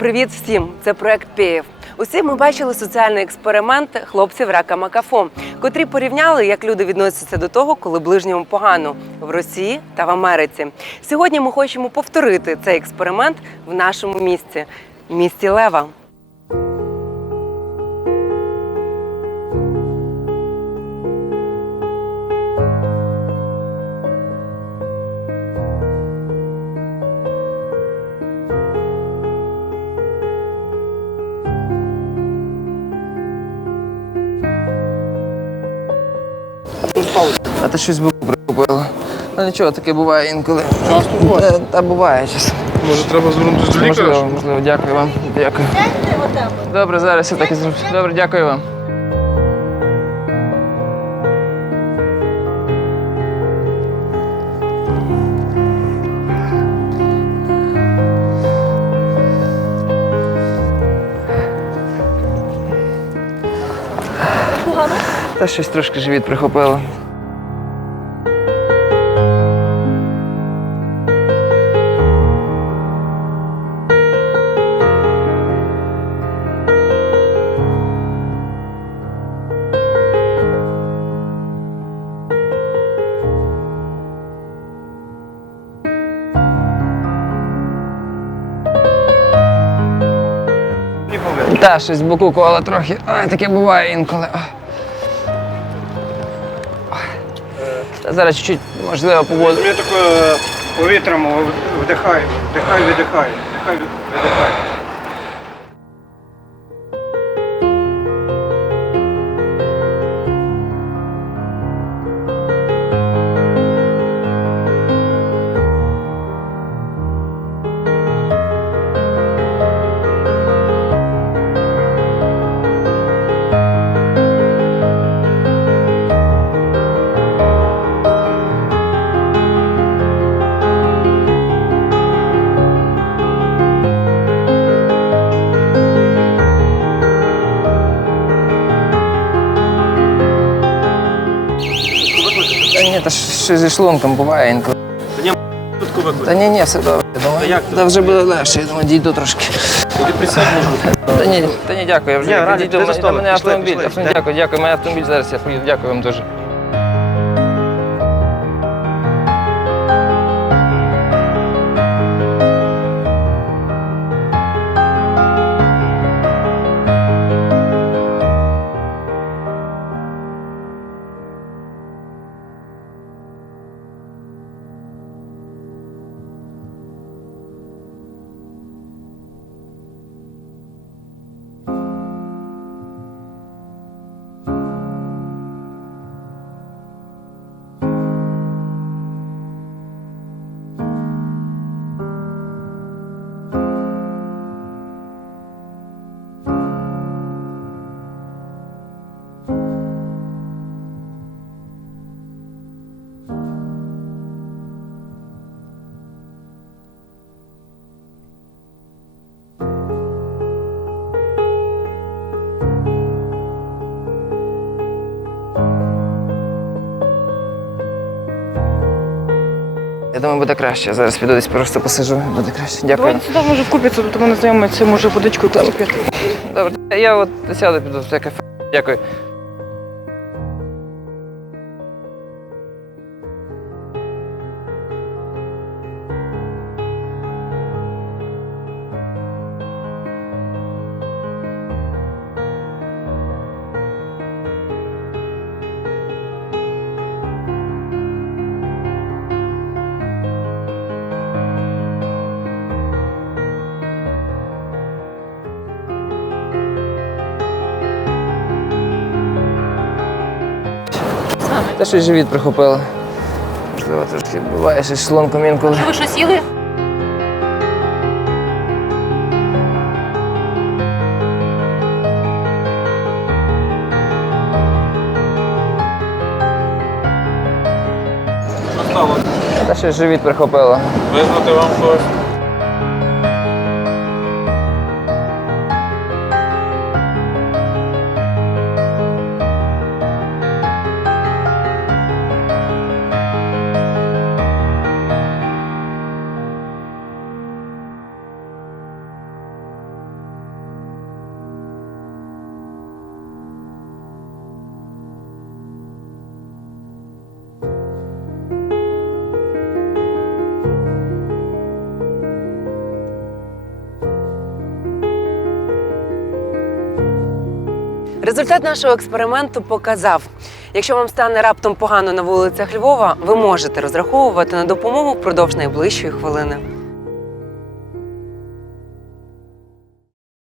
Привіт всім! Це проект Пєєв. Усі ми бачили соціальний експеримент хлопців рака Макафо, котрі порівняли, як люди відносяться до того, коли ближньому погано в Росії та в Америці. Сьогодні ми хочемо повторити цей експеримент в нашому місті місті Лева. А ти щось було прикупила. Ну нічого, таке буває інколи. Часто буває? Та, та буває часом. Може, треба звернутися до лікаря? Можливо, можливо, дякую вам. Дякую. Добре, зараз я так і зроблю. Добре, дякую вам. Та щось трошки живіт прихопило. Та, щось з боку кола трохи. Ай, таке буває інколи. Та зараз чуть-чуть, можливо, погоду. Я таке повітрям, вдихай, вдихай, видихай, вдихай, видихай. Та щось зі шлунком буває інколи. Швидко виходить. Та ні, ні, все добре. Я думаю, як та вже буде легше, я думаю, дійду трошки. Тобі присядь. Та ні, та ні, дякую, я вже Ні, Радік, підійду. ти Мене- столик, мене пішли, автомобіль. пішли. автомобіль. Дякую, дякую, мене автомобіль зараз я поїду. Дякую вам дуже. Я думаю, буде краще. Я зараз піду десь просто посижу, буде краще. Дякую. Давайте сюди може вкупиться, тому не це може водичку купити. Добре, я от сяду, піду в це кафе. Дякую. Та щось живіт прихопило. Можливо, трошки буває щось з шлунком інколи. Ви щось їли? Та щось живіт прихопило. Визнати вам когось. Результат нашого експерименту показав: якщо вам стане раптом погано на вулицях Львова, ви можете розраховувати на допомогу впродовж найближчої хвилини.